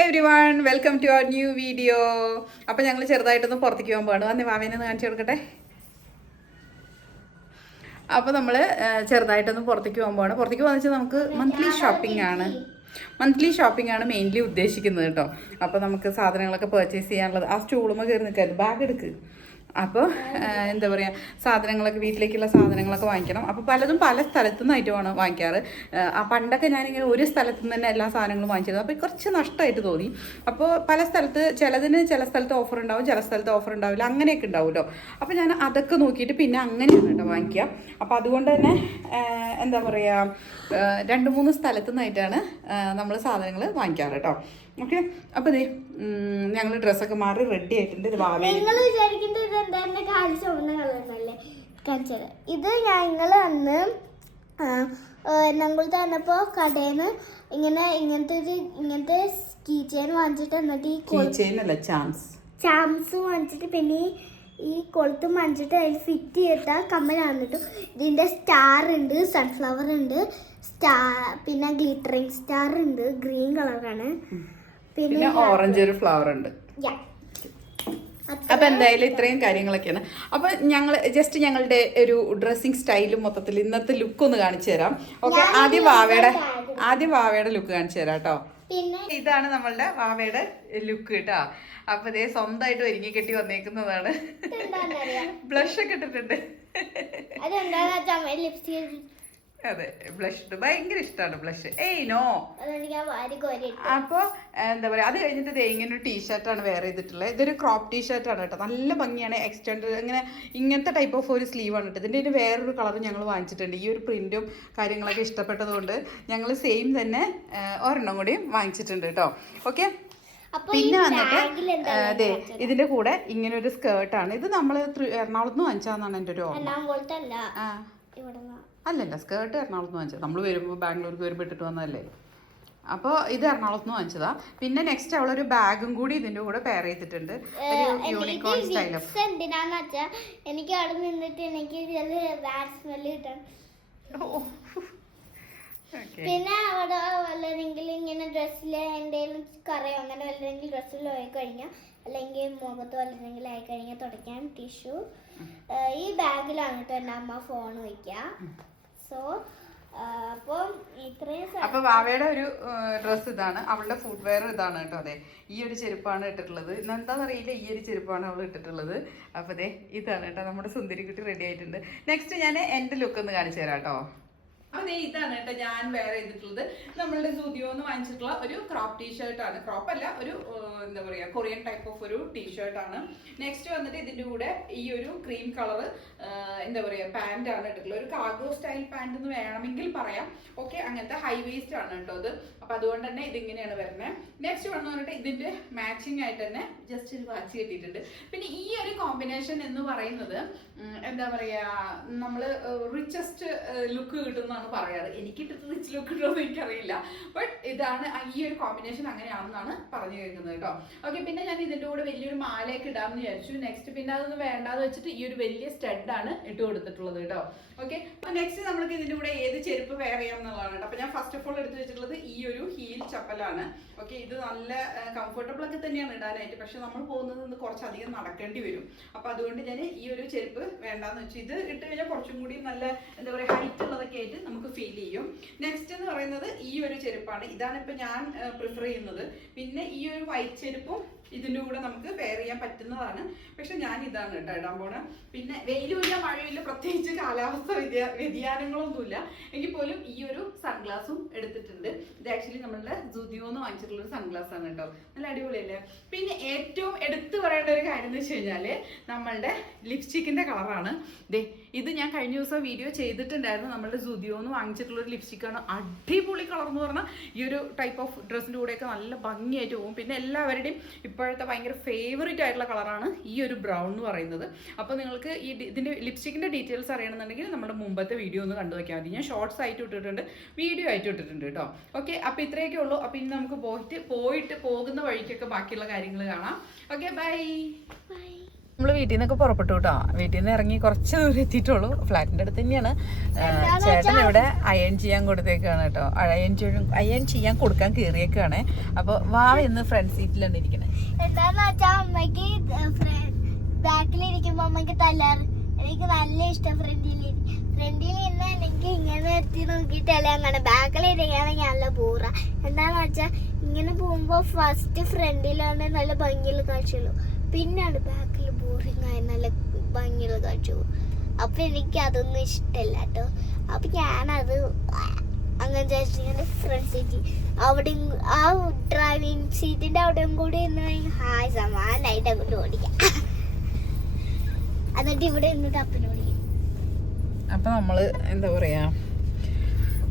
Hi everyone, welcome to our new video. അപ്പം ഞങ്ങൾ ചെറുതായിട്ടൊന്ന് പുറത്തേക്ക് പോകാൻ പോകണം. വന്ന് വാവേനെ ഒന്ന് കാണിച്ചു കൊടുക്കട്ടെ. അപ്പോൾ നമ്മൾ ചെറുതായിട്ടൊന്ന് പുറത്തേക്ക് പോകാൻ പോകണം. പുറത്തേക്ക് പോകുന്ന വെച്ചാൽ നമുക്ക് മന്ത്ലി ഷോപ്പിംഗ് ആണ് മെയിൻലി ഉദ്ദേശിക്കുന്നത് കേട്ടോ. അപ്പോൾ നമുക്ക് സാധനങ്ങളൊക്കെ പർച്ചേസ് ചെയ്യാനുള്ളത്. ആ സ്റ്റൂളുമ്പോൾ കയറി നിൽക്കരുത്, ബാഗ് എടുക്ക്. അപ്പോൾ എന്താ പറയുക, സാധനങ്ങളൊക്കെ വീട്ടിലേക്കുള്ള സാധനങ്ങളൊക്കെ വാങ്ങിക്കണം. അപ്പോൾ പലതും പല സ്ഥലത്തു നിന്നായിട്ട് വേണം വാങ്ങിക്കാറ്. പണ്ടൊക്കെ ഞാനിങ്ങനെ ഒരു സ്ഥലത്തു നിന്ന് തന്നെ എല്ലാ സാധനങ്ങളും വാങ്ങിച്ചിരുന്നു. അപ്പോൾ കുറച്ച് നഷ്ടമായിട്ട് തോന്നി. അപ്പോൾ പല സ്ഥലത്ത് ചില സ്ഥലത്ത് ഓഫർ ഉണ്ടാവും, ചില സ്ഥലത്ത് ഓഫർ ഉണ്ടാവില്ല, അങ്ങനെയൊക്കെ ഉണ്ടാവുമല്ലോ. അപ്പോൾ ഞാൻ അതൊക്കെ നോക്കിയിട്ട് പിന്നെ അങ്ങനെയാണ് കേട്ടോ വാങ്ങിക്കുക. അപ്പോൾ അതുകൊണ്ട് തന്നെ എന്താ പറയുക, 2-3 സ്ഥലത്തു നിന്നായിട്ടാണ് നമ്മൾ സാധനങ്ങൾ വാങ്ങിക്കാറ് കേട്ടോ. ഓക്കെ, അപ്പോൾ ഇതേ ഞങ്ങൾ ഡ്രസ്സൊക്കെ മാറി റെഡി ആയിട്ടുണ്ട്. ഇത് ഇത് ഞങ്ങൾ അന്ന് എറണാകുളത്ത് വന്നപ്പോൾ കടയിൽ നിന്ന് ഇങ്ങനത്തെ കീ ചെയിൻ വാങ്ങിച്ചിട്ട് എന്നിട്ട് ചാംസ് വാങ്ങിച്ചിട്ട് പിന്നെ ഈ കൊളുത്ത് വാങ്ങിച്ചിട്ട് അതിൽ ഫിറ്റ് ചെയ്ത കമ്മലാണ് കിട്ടും. ഇതിൻ്റെ സ്റ്റാർ ഉണ്ട്, സൺഫ്ലവർ ഉണ്ട്, പിന്നെ ഗ്ലിറ്ററിങ് സ്റ്റാർ ഉണ്ട്, ഗ്രീൻ കളറാണ്, പിന്നെ ഓറഞ്ച് ഒരു ഫ്ലവർ ഉണ്ട്. അപ്പം എന്തായാലും ഇത്രയും കാര്യങ്ങളൊക്കെയാണ്. അപ്പം ഞങ്ങൾ ജസ്റ്റ് ഞങ്ങളുടെ ഒരു ഡ്രസ്സിങ് സ്റ്റൈലും മൊത്തത്തിൽ ഇന്നത്തെ ലുക്ക് ഒന്ന് കാണിച്ചു തരാം. ഓക്കെ, ആദ്യം വാവയുടെ ലുക്ക് കാണിച്ചു തരാം കേട്ടോ. പിന്നെ ഇതാണ് നമ്മളുടെ വാവയുടെ ലുക്ക് കേട്ടോ. അപ്പൊ ഇതേ സ്വന്തമായിട്ട് ഒരുങ്ങി കെട്ടി വന്നേക്കുന്നതാണ്. ബ്ലഷ് ഒക്കെ ഇട്ടിട്ടുണ്ട്. അതെ, ബ്ലഷ് ഇട്ട് ഭയങ്കര ഇഷ്ടമാണ് ബ്ലഷ്. നോ. അപ്പോൾ എന്താ പറയുക, അത് കഴിഞ്ഞിട്ട് ഇതേ ഇങ്ങനെ ഒരു ടീഷർട്ടാണ് വെയർ ചെയ്തിട്ടുള്ളത്. ഇതൊരു ക്രോപ്പ് ടീഷർട്ടാണ് കേട്ടോ. നല്ല ഭംഗിയാണ്. എക്സ്റ്റെൻഡ് ഇങ്ങനത്തെ ടൈപ്പ് ഓഫ് ഒരു സ്ലീവാണ് കേട്ടോ. ഇതിൻ്റെ വേറൊരു കളർ ഞങ്ങൾ വാങ്ങിച്ചിട്ടുണ്ട്. ഈ ഒരു പ്രിന്റും കാര്യങ്ങളൊക്കെ ഇഷ്ടപ്പെട്ടതുകൊണ്ട് ഞങ്ങൾ സെയിം തന്നെ ഒരെണ്ണം കൂടി വാങ്ങിച്ചിട്ടുണ്ട് കേട്ടോ. ഓക്കെ, പിന്നെ വന്നിട്ട് അതെ ഇതിന്റെ കൂടെ ഇങ്ങനെ ഒരു സ്കേർട്ടാണ്. ഇത് നമ്മൾ എറണാകുളത്ത് നിന്ന് വാങ്ങിച്ചാന്നാണ് എൻ്റെ ഒരു ഓർമ്മ. അല്ലല്ല, സ്കേർട്ട് എറണാകുളത്ത് നിന്ന് വാങ്ങിച്ചത്. നമ്മൾ വരുമ്പോൾ ബാംഗ്ലൂർക്ക് വരുമ്പോൾ ഇട്ടിട്ട് വന്നതല്ലേ. അപ്പോൾ ഇത് എറണാകുളത്ത് നിന്ന് വാങ്ങിച്ചതാ. പിന്നെ നെക്സ്റ്റ് അവളൊരു ബാഗും കൂടി ഇതിന്റെ കൂടെ പെയർ ചെയ്തിട്ടുണ്ട്. ഒരു യൂണിക്കോൺ സ്റ്റൈൽ. എന്തിനാന്ന് വെച്ചാൽ എനിക്ക് അവിടെ നിന്നിട്ട് എനിക്ക് ബാഡ് സ്മെല്ല് കിട്ടാൻ. പിന്നെ അവിടെ വല്ലതെങ്കിലും ഇങ്ങനെ ഡ്രസ്സിൽ എന്തെങ്കിലും കറയോ അങ്ങനെ വല്ലതെങ്കിലും ഡ്രസ്സിൽ ആയി കഴിഞ്ഞാൽ അല്ലെങ്കിൽ മുഖത്ത് വല്ലതെങ്കിലും ആയി കഴിഞ്ഞാൽ തുടയ്ക്കാൻ ടിഷ്യൂ ഈ ബാഗിലാണ് കേട്ടോ എൻ്റെ അമ്മ ഫോൺ വയ്ക്കുക. സോ അപ്പൊ വാവയുടെ ഒരു ഡ്രസ്സ് ഇതാണ്, അവളുടെ ഫുഡ് വെയർ ഇതാണ് കേട്ടോ. അതെ, ഈ ഒരു ചെരുപ്പാണ് ഇട്ടിട്ടുള്ളത്. എന്താണെന്നറിയില്ല, ഈ ഒരു ചെരുപ്പാണ് അവൾ ഇട്ടിട്ടുള്ളത്. അപ്പൊ അതെ ഇതാണ് കേട്ടോ, നമ്മുടെ സുന്ദരിക്കുട്ടി റെഡി ആയിട്ടുണ്ട്. നെക്സ്റ്റ് ഞാൻ എൻ്റെ ലുക്ക് ഒന്ന് കാണിച്ചു തരാം കേട്ടോ. അതെ, ഇതാണ് കേട്ടോ ഞാൻ വെയർ ചെയ്തിട്ടുള്ളത്. നമ്മളുടെ സുദിയോന്ന് വാങ്ങിച്ചിട്ടുള്ള ഒരു ക്രോപ്പ് ടീഷർട്ടാണ്. ക്രോപ്പ് അല്ല, ഒരു എന്താ പറയാ കൊറിയൻ ടൈപ്പ് ഓഫ് ഒരു ടീഷർട്ടാണ്. നെക്സ്റ്റ് വന്നിട്ട് ഇതിന്റെ കൂടെ ഈ ഒരു ക്രീം കളർ എന്താ പറയാ പാന്റ് ആണ് ഇട്ടിട്ടുള്ളത്. ഒരു കാർഗോ സ്റ്റൈൽ പാന്റ് എന്ന് വേണമെങ്കിൽ പറയാം. ഓക്കെ, അങ്ങനത്തെ ഹൈ വേസ്റ്റ് ആണ് കേട്ടോ ഇത്. അപ്പൊ അതുകൊണ്ട് തന്നെ ഇതിങ്ങനെയാണ് വരുന്നത്. നെക്സ്റ്റ് വന്നു പറഞ്ഞിട്ട് ഇതിന്റെ മാച്ചിങ് ആയിട്ട് തന്നെ ജസ്റ്റ് ഒരു വാച്ച് കിട്ടിയിട്ടുണ്ട്. പിന്നെ ഈ ഒരു കോമ്പിനേഷൻ എന്ന് പറയുന്നത് എന്താ പറയാ, നമ്മള് റിച്ചസ്റ്റ് ലുക്ക് കിട്ടുന്ന പറയാറ്. എനിക്ക് ഇട്ടിട്ട് റിച്ച് ലുക്ക് കിട്ടുമെന്ന് എനിക്കറിയില്ല. ബട്ട് ഇതാണ് ഈ ഒരു കോമ്പിനേഷൻ അങ്ങനെയാണെന്നാണ് പറഞ്ഞു കേൾക്കുന്നത് കേട്ടോ. ഓക്കെ, പിന്നെ ഞാൻ ഇതിന്റെ കൂടെ വലിയൊരു മാലയൊക്കെ ഇടാമെന്ന് വിചാരിച്ചു. നെക്സ്റ്റ് പിന്നെ അതൊന്നും വേണ്ടാന്ന് വെച്ചിട്ട് ഈ ഒരു വലിയ സ്റ്റഡാണ് ഇട്ട് കൊടുത്തിട്ടുള്ളത് കേട്ടോ. ഓക്കെ, അപ്പൊ നെക്സ്റ്റ് നമ്മൾക്ക് ഇതിന്റെ കൂടെ ഏത് ചെരുപ്പ് വെയർ ചെയ്യാം എന്നുള്ളതാണ് കേട്ടോ. അപ്പൊ ഞാൻ ഫസ്റ്റ് ഓഫ് ഓൾ എടുത്ത് വെച്ചിട്ടുള്ളത് ഈ ഒരു ഹീൽ ചപ്പലാണ്. ഓക്കെ, ഇത് നല്ല കംഫർട്ടബിൾ ഒക്കെ തന്നെയാണ് ഇടാനായിട്ട്. പക്ഷെ നമ്മൾ പോകുന്നത് കുറച്ചധികം നടക്കേണ്ടി വരും. അപ്പൊ അതുകൊണ്ട് ഞാൻ ഈ ഒരു ചെരുപ്പ് വേണ്ടാന്ന് വെച്ചു. ഇത് ഇട്ട് കഴിഞ്ഞാൽ കുറച്ചും കൂടി നല്ല എന്താ പറയുക ഹൈറ്റ് ഉള്ളതൊക്കെ ആയിട്ട് നമുക്ക് ഫീൽ ചെയ്യും. നെക്സ്റ്റ് എന്ന് പറയുന്നത് ഈ ഒരു ചെരുപ്പാണ്. ഇതാണ് ഇപ്പൊ ഞാൻ പ്രിഫർ ചെയ്യുന്നത്. പിന്നെ ഈ ഒരു വൈറ്റ് ചെരുപ്പും ഇതിൻ്റെ കൂടെ നമുക്ക് പെയർ ചെയ്യാൻ പറ്റുന്നതാണ്. പക്ഷെ ഞാൻ ഇതാണ് കേട്ടോ ഇടാൻ പോണത്. പിന്നെ വെയിലുമില്ല മഴയില്ല, പ്രത്യേകിച്ച് കാലാവസ്ഥ വ്യതിയാനങ്ങളൊന്നുമില്ല എങ്കിൽ പോലും ഈ ഒരു സൺഗ്ലാസും എടുത്തിട്ടുണ്ട്. ഇത് ആക്ച്വലി നമ്മളുടെ സുദിയോന്ന് വാങ്ങിച്ചിട്ടുള്ള ഒരു സൺഗ്ലാസ് ആണ് കേട്ടോ. നല്ല അടിപൊളിയല്ലേ. പിന്നെ ഏറ്റവും എടുത്തു പറയേണ്ട ഒരു കാര്യം എന്ന് വെച്ച് കഴിഞ്ഞാല് നമ്മളുടെ ലിപ്സ്റ്റിക്കിന്റെ കളറാണ്. ദേ ഇത് ഞാൻ കഴിഞ്ഞ ദിവസം വീഡിയോ ചെയ്തിട്ടുണ്ടായിരുന്നു. നമ്മളുടെ സുദിയോന്ന് വാങ്ങിച്ചിട്ടുള്ള ഒരു ലിപ്സ്റ്റിക്കാണ്. അടിപൊളി കളർ എന്ന് പറഞ്ഞാൽ ഈ ഒരു ടൈപ്പ് ഓഫ് ഡ്രസ്സിൻ്റെ കൂടെയൊക്കെ നല്ല ഭംഗിയായിട്ട് പോകും. പിന്നെ എല്ലാവരുടെയും ഇപ്പോഴത്തെ ഭയങ്കര ഫേവറേറ്റ് ആയിട്ടുള്ള കളറാണ് ഈ ഒരു ബ്രൗൺ എന്ന് പറയുന്നത്. അപ്പോൾ നിങ്ങൾക്ക് ഈ ഇതിൻ്റെ ലിപ്സ്റ്റിക്കിൻ്റെ ഡീറ്റെയിൽസ് അറിയണമെന്നുണ്ടെങ്കിൽ നമ്മുടെ മുമ്പത്തെ വീഡിയോ ഒന്ന് കണ്ടു വയ്ക്കാൻ മതി. ഞാൻ ഷോർട്സ് ആയിട്ട് ഇട്ടിട്ടുണ്ട്, വീഡിയോ ആയിട്ട് ഇട്ടിട്ടുണ്ട് കേട്ടോ. ഓക്കെ, അപ്പോൾ ഇത്രയൊക്കെ ഉള്ളൂ. അപ്പോൾ ഇനി നമുക്ക് പോയിട്ട് പോകുന്ന വഴിക്കൊക്കെ ബാക്കിയുള്ള കാര്യങ്ങൾ കാണാം. Okay, bye. നമ്മൾ വീട്ടിൽ നിന്നൊക്കെ പുറപ്പെട്ടു കേട്ടോ. വീട്ടിൽ നിന്ന് ഇറങ്ങി കുറച്ച് ദൂരം എത്തിയിട്ടുള്ളൂ. ഫ്ലാറ്റിന്റെ അടുത്ത് തന്നെയാണ്. ചേട്ടൻ ഇവിടെ അയൺ ചെയ്യാൻ കൊടുത്തേക്കാണ് കേട്ടോ. അയൺ ചെയ്യാൻ കൊടുക്കാൻ കയറിയേക്കാണ്. അപ്പൊ വാവ ഇന്ന് ഫ്രണ്ട് സീറ്റിലാണ് ഇരിക്കണേ. എന്താന്ന് വെച്ചാ അമ്മക്ക് ബാക്കിലിരിക്കുമ്പോ അമ്മക്ക് തല്ലാറ്. എനിക്ക് നല്ല ഇഷ്ടം ഫ്രണ്ടിൽ ഇരുന്ന് എനിക്ക് ഇങ്ങനെ എത്തി നോക്കിയിട്ടല്ല അങ്ങനെ ബാക്കിലിരിക്കുകയാണെങ്കിൽ നല്ല ബോറ. എന്താന്ന് വെച്ചാ ഇങ്ങനെ പോകുമ്പോ ഫസ്റ്റ് ഫ്രണ്ടിലാണ് നല്ല ഭംഗിയുള്ള കാഴ്ചയുള്ളൂ, പിന്നാണ് ബാക്കിൽ ബോറിംഗ് ആയി നല്ല ഭംഗിയുള്ള കാഴ്ച. അപ്പൊ എനിക്ക് അതൊന്നും ഇഷ്ടമല്ല കേട്ടോ. അപ്പൊ ഞാനത് അങ്ങനെ ചേച്ചിങ്ങനെ ഫ്രണ്ട് സീറ്റ് അവിടെ ആ ഡ്രൈവിംഗ് സീറ്റിന്റെ അവിടെയും കൂടി ഇരുന്ന് ഹായ് സമാനായിട്ട് അങ്ങോട്ട് ഓടിക്കാം. എന്നിട്ട് ഇവിടെ ഇരുന്നിട്ട് അപ്പനെ ഓടിക്കും. അപ്പൊ നമ്മള് എന്താ പറയാ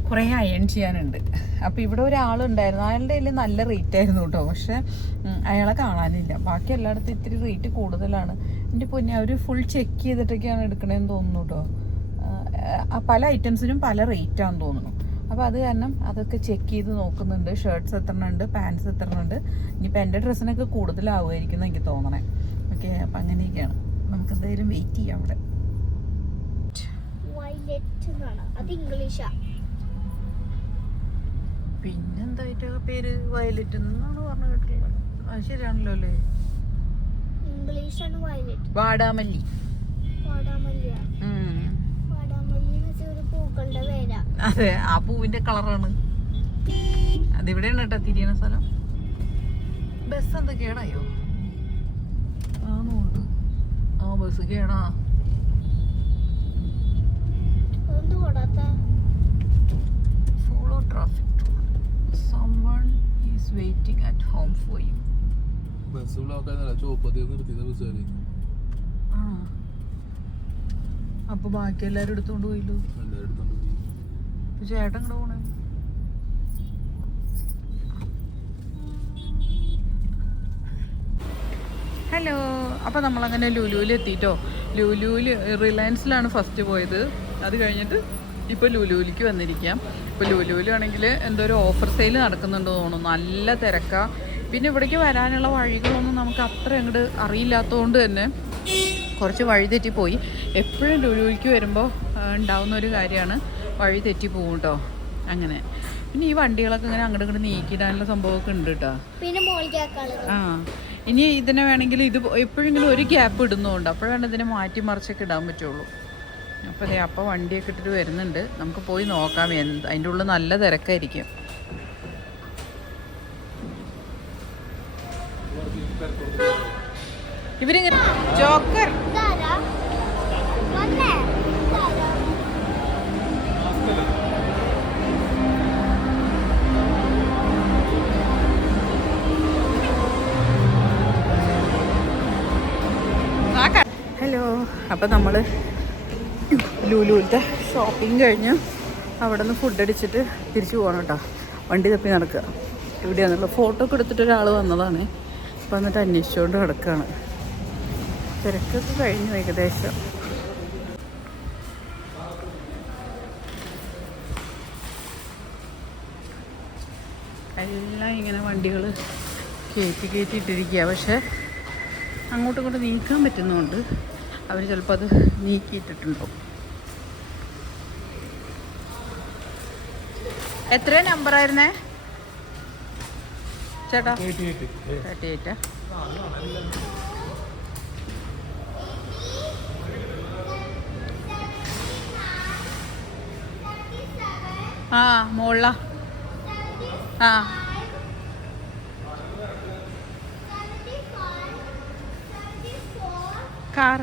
കുറേ അയൺ ചെയ്യാനുണ്ട്. അപ്പോൾ ഇവിടെ ഒരാളുണ്ടായിരുന്നു, അയാളുടെ കയ്യിൽ നല്ല റേറ്റ് ആയിരുന്നു കേട്ടോ. പക്ഷെ അയാളെ കാണാനില്ല. ബാക്കി എല്ലായിടത്തും ഇത്തിരി റേറ്റ് കൂടുതലാണ്. എൻ്റെ പൊന്നെ അവർ ഫുൾ ചെക്ക് ചെയ്തിട്ടൊക്കെയാണ് എടുക്കണേന്ന് തോന്നുന്നു കേട്ടോ. പല ഐറ്റംസിനും പല റേറ്റാണെന്ന് തോന്നുന്നു. അപ്പോൾ അത് കാരണം അതൊക്കെ ചെക്ക് ചെയ്ത് നോക്കുന്നുണ്ട്. ഷർട്ട്സ് എത്രണ്ണുണ്ട്, പാൻറ്റ്സ് എത്രണ്ണുണ്ട്. ഇനിയിപ്പോൾ എൻ്റെ ഡ്രസ്സിനൊക്കെ കൂടുതലാവുമായിരിക്കും എന്ന് എനിക്ക് തോന്നണേ. ഓക്കെ, അപ്പം അങ്ങനെയൊക്കെയാണ്. നമുക്ക് എന്തായാലും വെയിറ്റ് ചെയ്യാം അവിടെ. അത് ഇംഗ്ലീഷാ. പിന്നെന്തായിട്ട് പേര് വയലറ്റ് എന്നാണ് പറഞ്ഞു കേട്ടിട്ടുള്ളത്. അത് ശരിയാണല്ലോ അല്ലേ? ഇംഗ്ലീഷാണ് വയലറ്റ്. വാടാമല്ലി. ഒരു പൂക്കളുടെ പേരാ. അതെ, ആ പൂവിന്റെ കളറാണ്. അതിവിടെയാണ് കേട്ടോ തിരിയണ സ്ഥലം. ബസ് എന്താ കേടായോ? ആണോണ്ട് ആ ബസ് കേടാ. Follow traffic rule. Someone is waiting at home for you. Bus block ആയിരുന്നല്ലോ, ചോപ്പത്തി നിർത്തിയത് ബസ്സുകാര്. അപ്പൊ ബാക്കി എല്ലാരും എടുത്തോണ്ട് പോയില്ലോ. എല്ലാവരും എടുത്തോണ്ട് പോയി. ചേട്ടൻ ഇങ്ങോട്ട് പോണേ. ഹലോ. അപ്പോൾ നമ്മളങ്ങനെ ലുലുവിൽ എത്തിയിട്ടോ. ലുലുവിൽ റിലയൻസിലാണ് ഫസ്റ്റ് പോയത്. അത് കഴിഞ്ഞിട്ട് ഇപ്പോൾ ലുലുവിലേക്ക് വന്നിരിക്കാം. ഇപ്പോൾ ലുലുവിലാണെങ്കിൽ എന്തോ ഒരു ഓഫർ സെയിൽ നടക്കുന്നുണ്ട് തോന്നുന്നു. നല്ല തിരക്കാണ്. പിന്നെ ഇവിടേക്ക് വരാനുള്ള വഴികളൊന്നും നമുക്ക് അത്ര അങ്ങോട്ട് അറിയില്ലാത്തതുകൊണ്ട് തന്നെ കുറച്ച് വഴി തെറ്റിപ്പോയി. എപ്പോഴും ലുലുവിലേക്ക് വരുമ്പോൾ ഉണ്ടാവുന്ന ഒരു കാര്യമാണ് വഴി തെറ്റിപ്പോകും കേട്ടോ. അങ്ങനെ പിന്നെ ഈ വണ്ടികളൊക്കെ ഇങ്ങനെ അങ്ങോട്ട് ഇങ്ങോട്ട് നീക്കിയിടാനുള്ള സംഭവമൊക്കെ ഉണ്ട് കേട്ടോ. പിന്നെ ആ, ഇനി ഇതിനെ വേണമെങ്കിൽ ഇത് എപ്പോഴെങ്കിലും ഒരു ഗ്യാപ്പ് ഇടുന്നുണ്ട്. അപ്പോഴാണ് ഇതിനെ മാറ്റി മറിച്ചൊക്കെ ഇടാൻ പറ്റുള്ളൂ. അപ്പോൾ അതെ, അപ്പോൾ വണ്ടിയൊക്കെ ഇട്ടിട്ട് വരുന്നുണ്ട്. നമുക്ക് പോയി നോക്കാം. അതിൻ്റെ ഉള്ളിൽ നല്ല തിരക്കായിരിക്കും. ഇവരിങ്ങനെ ജോക്കർ ഹലോ. അപ്പം നമ്മൾ ലുലുവിലത്തെ ഷോപ്പിംഗ് കഴിഞ്ഞ് അവിടെ നിന്ന് ഫുഡ് അടിച്ചിട്ട് തിരിച്ചു പോകണം കേട്ടോ. വണ്ടി തപ്പി നടക്കുക. ഇവിടെയാണല്ലോ ഫോട്ടോ ഒക്കെ എടുത്തിട്ട് ഒരാൾ വന്നതാണ്. അപ്പം എന്നിട്ട് അന്വേഷിച്ചുകൊണ്ട് കിടക്കുകയാണ്. തിരക്കൊക്കെ കഴിഞ്ഞു ഏകദേശം. എല്ലാം ഇങ്ങനെ വണ്ടികൾ കയറ്റിയിട്ടിരിക്കുക. പക്ഷേ അങ്ങോട്ടും ഇങ്ങോട്ട് നീക്കാൻ പറ്റുന്നുണ്ട്. അവർ ചിലപ്പോൾ അത് നീക്കിയിട്ടിട്ടുണ്ടാവും. എത്ര നമ്പറായിരുന്നേ ചേട്ടാ? 38. ആ മോള. ആ കാർ.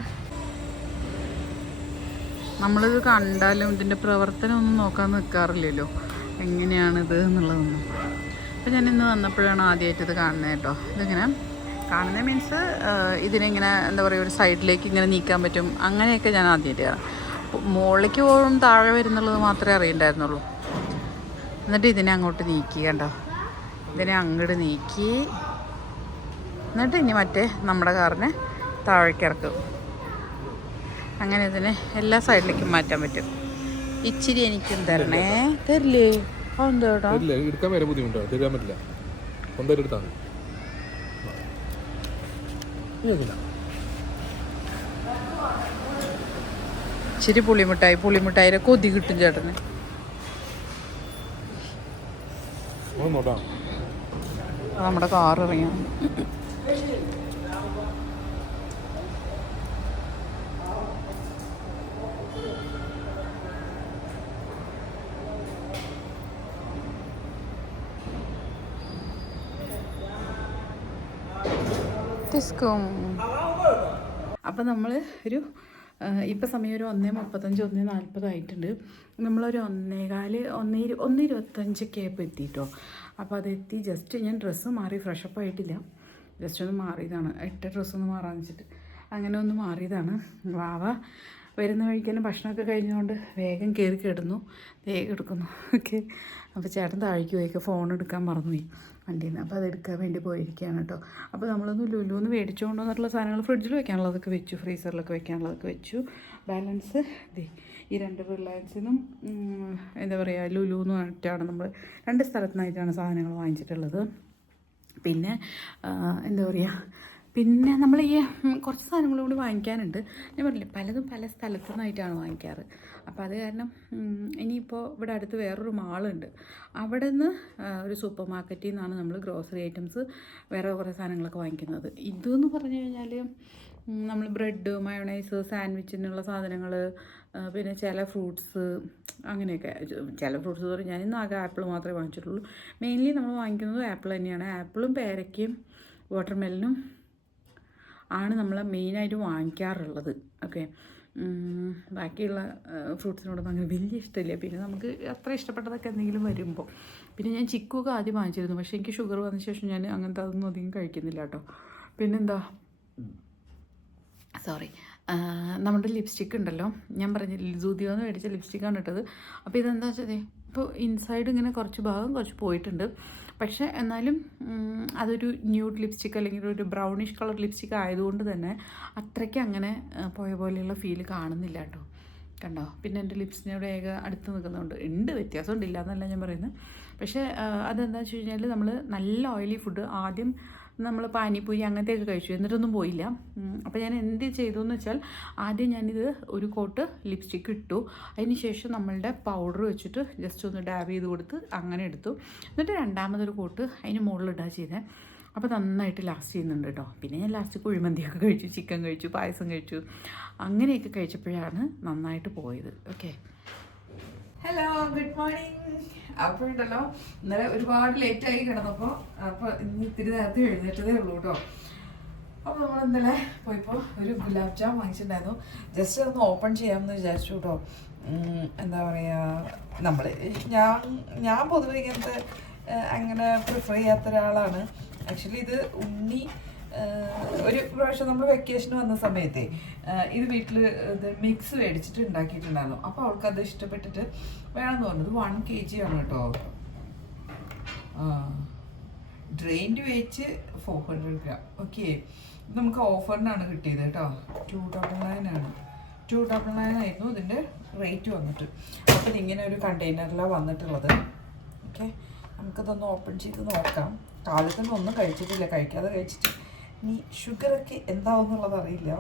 നമ്മളിത് കണ്ടാലും ഇതിൻ്റെ പ്രവർത്തനം ഒന്നും നോക്കാൻ നിൽക്കാറില്ലല്ലോ, എങ്ങനെയാണിത് എന്നുള്ളതൊന്നും. അപ്പോൾ ഞാൻ ഇന്ന് വന്നപ്പോഴാണ് ആദ്യമായിട്ട് ഇത് കാണുന്നത് കേട്ടോ. ഇതിങ്ങനെ കാണുന്നത് മീൻസ് ഇതിനിങ്ങനെ എന്താ പറയുക, ഒരു സൈഡിലേക്ക് ഇങ്ങനെ നീക്കാൻ പറ്റും, അങ്ങനെയൊക്കെ ഞാൻ ആദ്യമായിട്ട് കാണാം. മുകളിലേക്ക് പോകും താഴെ വരുന്നുള്ളത് മാത്രമേ അറിയണ്ടായിരുന്നുള്ളൂ. എന്നിട്ട് ഇതിനെ അങ്ങോട്ട് നീക്കി കണ്ടോ. ഇതിനെ അങ്ങോട്ട് നീക്കി എന്നിട്ട് ഇനി മറ്റേ നമ്മുടെ കാറിനെ താഴേക്ക് ഇറക്കും. അങ്ങനെ ഇതിനെ എല്ലാ സൈഡിലേക്കും മാറ്റാൻ പറ്റും. ഇച്ചിരി എനിക്കും തരണേ. തരില്ലേ? എന്താ എടുക്കാൻ വരെ ബുദ്ധിമുട്ടാണ്, തരാൻ പറ്റില്ല. സ്വന്തമായിട്ട് എടുത്താണ്. ഇച്ചിരി പുളിമിഠായിയുടെ കൊതി കിട്ടും ചേട്ടന്. നമ്മുടെ കാർ ഇറങ്ങിയ അപ്പം നമ്മൾ ഒരു ഇപ്പം സമയം ഒരു 1:35 1:40 ആയിട്ടുണ്ട്. നമ്മളൊരു 1:25 ആയപ്പോൾ എത്തിയിട്ടോ. അപ്പോൾ അതെത്തി. ജസ്റ്റ് ഞാൻ ഡ്രസ്സ് മാറി, ഫ്രഷപ്പ് ആയിട്ടില്ല, ജസ്റ്റ് ഒന്ന് മാറിയതാണ്. ഇട്ട ഡ്രസ്സൊന്ന് മാറാന്ന് വെച്ചിട്ട് അങ്ങനെ ഒന്ന് മാറിയതാണ്. വാവ വരുന്ന വഴിക്ക് തന്നെ ഭക്ഷണമൊക്കെ കഴിഞ്ഞുകൊണ്ട് വേഗം കയറി കിടന്നു, വേഗം എടുക്കുന്നു. ഓക്കെ, അപ്പോൾ ചേട്ടൻ താഴേക്ക് പോയിക്ക് ഫോൺ എടുക്കാൻ മറന്നുപോയി വണ്ടിയിൽ നിന്ന്. അപ്പോൾ അതെടുക്കാൻ വേണ്ടി പോയിരിക്കുകയാണ് കേട്ടോ. അപ്പോൾ നമ്മളൊന്ന് ലുലുന്ന് മേടിച്ചുകൊണ്ട് വന്നിട്ടുള്ള സാധനങ്ങൾ ഫ്രിഡ്ജിൽ വെക്കാനുള്ളതൊക്കെ വെച്ചു, ഫ്രീസറിലൊക്കെ വെക്കാനുള്ളതൊക്കെ വെച്ചു. ബാലൻസ് ഈ 2 റിലയൻസിൽ നിന്നും എന്താ പറയുക ലുലുന്ന് പറഞ്ഞിട്ടാണ് നമ്മൾ 2 സ്ഥലത്തുനിന്നായിട്ടാണ് സാധനങ്ങൾ വാങ്ങിച്ചിട്ടുള്ളത്. പിന്നെ എന്താ പറയുക, പിന്നെ നമ്മൾ ഈ കുറച്ച് സാധനങ്ങൾ കൂടി വാങ്ങിക്കാനുണ്ട്. ഞാൻ പറഞ്ഞില്ലേ പലതും പല സ്ഥലത്തു നിന്നായിട്ടാണ് വാങ്ങിക്കാറ്. അപ്പോൾ അത് കാരണം ഇനിയിപ്പോൾ ഇവിടെ അടുത്ത് വേറൊരു മാളുണ്ട്, അവിടെ നിന്ന് ഒരു സൂപ്പർ മാർക്കറ്റിൽ നിന്നാണ് നമ്മൾ ഗ്രോസറി ഐറ്റംസ് വേറെ കുറേ സാധനങ്ങളൊക്കെ വാങ്ങിക്കുന്നത്. ഇതെന്ന് പറഞ്ഞു കഴിഞ്ഞാൽ നമ്മൾ ബ്രെഡ്, മയോണൈസ്, സാൻഡ്വിച്ചിനുള്ള സാധനങ്ങൾ, പിന്നെ ചില ഫ്രൂട്ട്സ്, അങ്ങനെയൊക്കെ. ചില ഫ്രൂട്ട്സ് പറഞ്ഞാൽ ഞാൻ ഇന്ന് ആകെ ആപ്പിൾ മാത്രമേ വാങ്ങിച്ചിട്ടുള്ളൂ. മെയിൻലി നമ്മൾ വാങ്ങിക്കുന്നത് ആപ്പിൾ തന്നെയാണ്. ആപ്പിളും പേരയ്ക്കയും വാട്ടർമെലനും ആണ് നമ്മൾ മെയിനായിട്ട് വാങ്ങിക്കാറുള്ളത്. ഓക്കെ, ബാക്കിയുള്ള ഫ്രൂട്ട്സിനോടൊന്നും അങ്ങനെ വലിയ ഇഷ്ടമില്ല. പിന്നെ നമുക്ക് അത്ര ഇഷ്ടപ്പെട്ടതൊക്കെ എന്തെങ്കിലും വരുമ്പോൾ. പിന്നെ ഞാൻ ചിക്കുവൊക്കെ ആദ്യം വാങ്ങിച്ചിരുന്നു, പക്ഷേ എനിക്ക് ഷുഗർ വന്ന ശേഷം ഞാൻ അങ്ങനത്തെ അതൊന്നും അധികം കഴിക്കുന്നില്ല കേട്ടോ. പിന്നെന്താ, സോറി, നമ്മുടെ ലിപ്സ്റ്റിക്ക് ഉണ്ടല്ലോ, ഞാൻ പറഞ്ഞില്ല സൂദിയോന്ന് മേടിച്ച ലിപ്സ്റ്റിക്കാണ് ഇട്ടത്. അപ്പോൾ ഇതെന്താ വെച്ചാൽ ഇപ്പോൾ ഇൻസൈഡ് ഇങ്ങനെ കുറച്ച് ഭാഗം കുറച്ച് പോയിട്ടുണ്ട്, പക്ഷേ എന്നാലും അതൊരു ന്യൂഡ് ലിപ്സ്റ്റിക്ക് അല്ലെങ്കിൽ ഒരു ബ്രൗണിഷ് കളർ ലിപ്സ്റ്റിക്ക് ആയതുകൊണ്ട് തന്നെ അത്രയ്ക്ക് അങ്ങനെ പോയ പോലെയുള്ള ഫീൽ കാണുന്നില്ല കേട്ടോ. കണ്ടോ? പിന്നെ എൻ്റെ ലിപ്സിനോട് അടുത്ത് നിൽക്കുന്നുണ്ട്. ഉണ്ട്, വ്യത്യാസമുണ്ട്, ഇല്ല എന്നല്ല ഞാൻ പറയുന്നത്. പക്ഷേ അതെന്താണെന്ന് വെച്ച് കഴിഞ്ഞാൽ നമ്മൾ നല്ല ഓയിലി ഫുഡ് ആദ്യം നമ്മൾ പാനിപ്പൂരി അങ്ങനത്തെയൊക്കെ കഴിച്ചു, എന്നിട്ടൊന്നും പോയില്ല. അപ്പോൾ ഞാൻ എന്ത് ചെയ്തു എന്ന് വെച്ചാൽ ആദ്യം ഞാനിത് ഒരു കോട്ട് ലിപ്സ്റ്റിക്ക് ഇട്ടു, അതിന് ശേഷം നമ്മളുടെ പൗഡർ വെച്ചിട്ട് ജസ്റ്റ് ഒന്ന് ഡാബ് ചെയ്ത് കൊടുത്ത് അങ്ങനെ എടുത്തു. എന്നിട്ട് രണ്ടാമതൊരു കോട്ട് അതിന് മുകളിലിടുക ചെയ്തേ. അപ്പോൾ നന്നായിട്ട് ലാസ്റ്റ് ചെയ്യുന്നുണ്ട് കേട്ടോ. പിന്നെ ഞാൻ ലാസ്റ്റ് കുഴിമന്തിയൊക്കെ കഴിച്ചു, ചിക്കൻ കഴിച്ചു, പായസം കഴിച്ചു, അങ്ങനെയൊക്കെ കഴിച്ചപ്പോഴാണ് നന്നായിട്ട് പോയത്. Okay, hello, good morning. അപ്പോഴുണ്ടല്ലോ ഇന്നലെ ഒരുപാട് ലേറ്റായി കിടന്നപ്പോൾ, അപ്പോൾ ഇന്ന് ഇത്തിരി നേരത്തെ എഴുന്നേറ്റതേ ഉള്ളൂ കേട്ടോ. അപ്പോൾ നമ്മൾ ഇന്നലെ പോയപ്പോൾ ഒരു ഗുലാബ് ജാം വാങ്ങിച്ചിട്ടുണ്ടായിരുന്നു. ജസ്റ്റ് ഒന്ന് ഓപ്പൺ ചെയ്യാമെന്ന് വിചാരിച്ചു കേട്ടോ. എന്താ പറയുക, ഞാൻ പൊതുവെ ഇങ്ങനത്തെ അങ്ങനെ പ്രിഫർ ചെയ്യാത്ത ഒരാളാണ്. ആക്ച്വലി ഇത് ഉണ്ണി ഒരു പ്രാവശ്യം നമ്മൾ വെക്കേഷന് വന്ന സമയത്തെ ഇത് വീട്ടിൽ ഇത് മിക്സ് മേടിച്ചിട്ട് ഉണ്ടാക്കിയിട്ടുണ്ടായിരുന്നു. അപ്പോൾ അവൾക്കത് ഇഷ്ടപ്പെട്ടിട്ട് വേണമെന്ന് പറഞ്ഞത് 1 kg ആണ് കേട്ടോ. ഡ്രെയിൻഡ് വെച്ച് 400 gram. ഓക്കെ, ഇത് നമുക്ക് ഓഫറിനാണ് കിട്ടിയത് കേട്ടോ. 299 ആണ്, 299 ആയിരുന്നു ഇതിൻ്റെ റേറ്റ് വന്നിട്ട്. അപ്പം ഇങ്ങനെ ഒരു കണ്ടെയ്നറിലാണ് വന്നിട്ടുള്ളത്. ഓക്കെ, നമുക്കതൊന്ന് ഓപ്പൺ ചെയ്ത് നോക്കാം. കാലത്തൊന്നും ഒന്നും കഴിച്ചിട്ടില്ല, കഴിക്കാതെ കഴിച്ചിട്ട് ഇനി ഷുഗറൊക്കെ എന്താവുന്നുള്ളത് അറിയില്ല.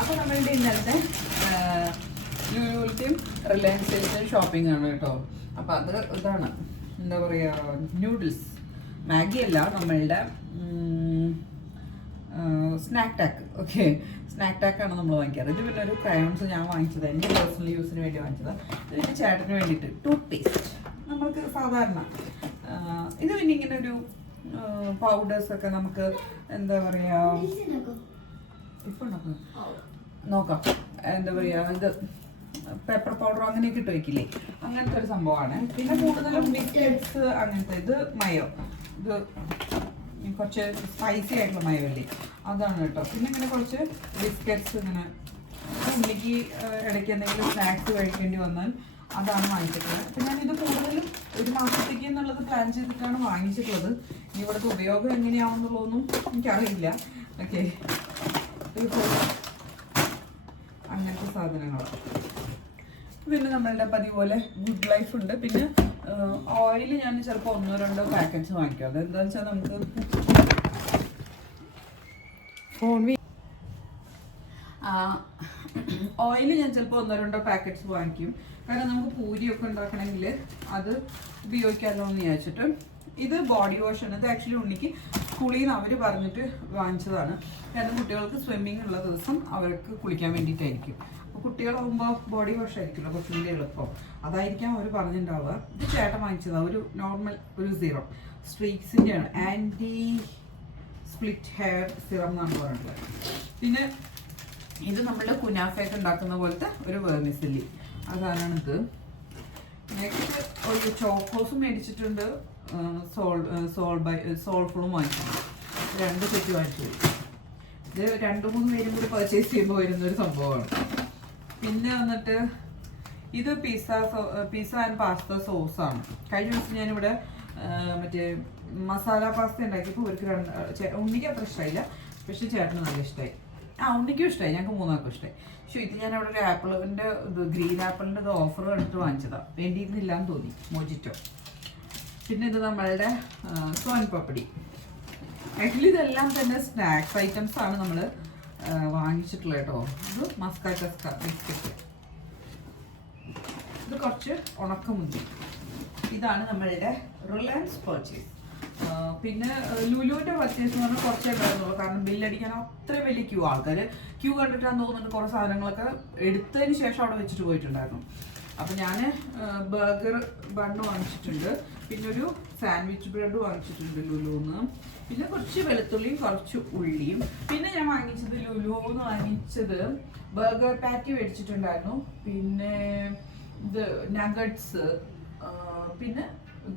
അപ്പോൾ നമ്മളുടെ ഇന്നലത്തെ ലുലുവിലത്തെയും റിലയൻസിലത്തെയും ഷോപ്പിംഗ് ആണ് കേട്ടോ. അപ്പോൾ അത് ഇതാണ്, എന്താ പറയുക, നൂഡിൽസ്, മാഗി അല്ല, നമ്മളുടെ സ്നാക്ക് ടാക്ക്. ഓക്കെ, സ്നാക്ക് ടാക്കാണ് നമ്മൾ വാങ്ങിക്കാറ്. ഇത് പിന്നെ ഒരു ക്രയോൺസ് ഞാൻ വാങ്ങിച്ചത് എൻ്റെ പേഴ്സണൽ യൂസിന് വേണ്ടി വാങ്ങിച്ചത്. ഇത് പിന്നെ ചേട്ടന് വേണ്ടിയിട്ട് ടൂത്ത് പേസ്റ്റ് നമ്മൾക്ക് സാധാരണ. ഇത് പിന്നെ ഇങ്ങനെ ഒരു പൗഡേഴ്സൊക്കെ നമുക്ക് എന്താ പറയുക, ഇപ്പം നോക്കാം, എന്താ പറയുക, ഇത് പെപ്പർ പൗഡർ അങ്ങനെയൊക്കെ ഇട്ട് വയ്ക്കില്ലേ, അങ്ങനത്തെ ഒരു സംഭവമാണ്. പിന്നെ കൂടുതലും ബിസ്ക്കറ്റ്സ് അങ്ങനത്തെ. ഇത് മയോ, ഇത് കുറച്ച് സ്പൈസി ആയിട്ടുള്ള മയോ അല്ലേ, അതാണ് കേട്ടോ. പിന്നെ ഇങ്ങനെ കുറച്ച് ബിസ്ക്കറ്റ്സ്, ഇങ്ങനെ ഉള്ളിക്ക് ഇടയ്ക്ക് എന്തെങ്കിലും സ്നാക്സ് കഴിക്കേണ്ടി വന്നാൽ അതാണ് വാങ്ങിച്ചിട്ടുള്ളത്. അപ്പം ഞാനിത് കൂടുതലും 1 മാസത്തേക്ക് എന്നുള്ളത് പ്ലാൻ ചെയ്തിട്ടാണ് വാങ്ങിച്ചിട്ടുള്ളത്. ഇവിടുത്തെ ഉപയോഗം എങ്ങനെയാണെന്നുള്ളതൊന്നും എനിക്കറിയില്ല. ഓക്കെ, അങ്ങനത്തെ സാധനങ്ങൾ. പിന്നെ നമ്മളുടെ പതിപോലെ ഗുഡ് ലൈഫ് ഉണ്ട്. പിന്നെ ഓയിൽ ഞാൻ ചിലപ്പോൾ 1-2 പാക്കറ്റ്സ് വാങ്ങിക്കും. അതെന്താണെന്ന് വെച്ചാൽ നമുക്ക് ഓയിൽ ഞാൻ ചിലപ്പോൾ 1-2 പാക്കറ്റ്സ് വാങ്ങിക്കും. കാരണം നമുക്ക് പൂരിയൊക്കെ ഉണ്ടാക്കണമെങ്കിൽ അത് ഉപയോഗിക്കാമല്ലോ എന്ന് വിചാരിച്ചിട്ട്. ഇത് ബോഡി വാഷാണ്. ഇത് ആക്ച്വലി ഉണ്ണിക്ക് സ്കൂളിൽ നിന്ന് അവർ പറഞ്ഞിട്ട് വാങ്ങിച്ചതാണ്. കാരണം കുട്ടികൾക്ക് സ്വിമ്മിങ് ഉള്ള ദിവസം അവർക്ക് കുളിക്കാൻ വേണ്ടിയിട്ടായിരിക്കും. അപ്പോൾ കുട്ടികളാകുമ്പോൾ ബോഡി വാഷ് ആയിരിക്കുമല്ലോ കുറച്ചും കൂടി എളുപ്പം. അതായിരിക്കാം അവർ പറഞ്ഞിട്ടുണ്ടാവുക. ഇത് ചേട്ടൻ വാങ്ങിച്ചതാണ്. ഒരു നോർമൽ ഒരു 0 സ്ട്രീക്സിൻ്റെയാണ്. ആൻറ്റി സ്പ്ലിറ്റ് ഹെയർ സിറം എന്നാണ് പറഞ്ഞിട്ടുള്ളത്. പിന്നെ ഇത് നമ്മുടെ കുനാഫയൊക്കെ ഉണ്ടാക്കുന്ന പോലത്തെ ഒരു വെർമിസെല്ലി, അതാണ് ഇത്. നെക്സ്റ്റ് ഒരു ചോക്കോസും മേടിച്ചിട്ടുണ്ട്. സോൾഫുളും വാങ്ങിച്ചിട്ടുണ്ട്. 2 സെറ്റ് വാങ്ങിച്ചു. ഇത് 2-3 പേരും കൂടി പർച്ചേസ് ചെയ്യുമ്പോൾ വരുന്നൊരു സംഭവമാണ്. പിന്നെ വന്നിട്ട് ഇത് പിസ്സ ആൻഡ് പാസ്ത സോസാണ്. കഴിഞ്ഞ ദിവസം ഞാനിവിടെ മറ്റേ മസാല പാസ്ത ഉണ്ടാക്കിയപ്പോൾ ഇവർക്ക് ഉണ്ണിക്ക് അത്ര ഇഷ്ടമായില്ല, പക്ഷെ ചേട്ടന് നല്ല ഇഷ്ടമായി. ഉണ്ണിക്കും ഇഷ്ടമായി, ഞങ്ങൾക്ക് 3 ഇഷ്ടമായി. പക്ഷെ ഇത് ഞാൻ അവിടെ ഒരു ആപ്പിളിൻ്റെ ഗ്രീൻ ആപ്പിളിൻ്റെ ഓഫർ കണ്ടിട്ട് വാങ്ങിച്ചതാണ്. വേണ്ടിയിരുന്നില്ല എന്ന് തോന്നി. മോജിറ്റോ. പിന്നെ ഇത് നമ്മളുടെ സോൻ പപ്പടി. ആക്ച്വലി ഇതെല്ലാം തന്നെ സ്നാക്സ് ഐറ്റംസ് ആണ് നമ്മൾ വാങ്ങിച്ചിട്ടുള്ളത് കേട്ടോ. ഇത് മസ്കാ ബിസ്ക്കറ്റ്. ഇത് കുറച്ച് ഉണക്കമുന്തി. ഇതാണ് നമ്മളുടെ റിലയൻസ് പർച്ചേസ്. പിന്നെ ലുലുവിൻ്റെ പർച്ചേസ് എന്ന് പറഞ്ഞാൽ കുറച്ചേ വരുന്നുള്ളൂ. കാരണം ബില്ലടിക്കാൻ അത്രയും വലിയ ക്യൂ. ആൾക്കാർ ക്യൂ കണ്ടിട്ടാന്ന് തോന്നുന്നുണ്ട് കുറേ സാധനങ്ങളൊക്കെ എടുത്തതിന് ശേഷം അവിടെ വെച്ചിട്ട് പോയിട്ടുണ്ടായിരുന്നു. അപ്പം ഞാൻ ബർഗർ ബണ്ണ് വാങ്ങിച്ചിട്ടുണ്ട്. പിന്നെ ഒരു സാൻഡ്വിച്ച് ബ്രെഡ് വാങ്ങിച്ചിട്ടുണ്ട് ലുലുന്ന്. പിന്നെ കുറച്ച് വെളുത്തുള്ളിയും കുറച്ച് ഉള്ളിയും. പിന്നെ ഞാൻ വാങ്ങിച്ചത് ലുലുന്ന് വാങ്ങിച്ചത് ബർഗർ പാറ്റി മേടിച്ചിട്ടുണ്ടായിരുന്നു. പിന്നെ ഇത് നഗറ്റ്സ്, പിന്നെ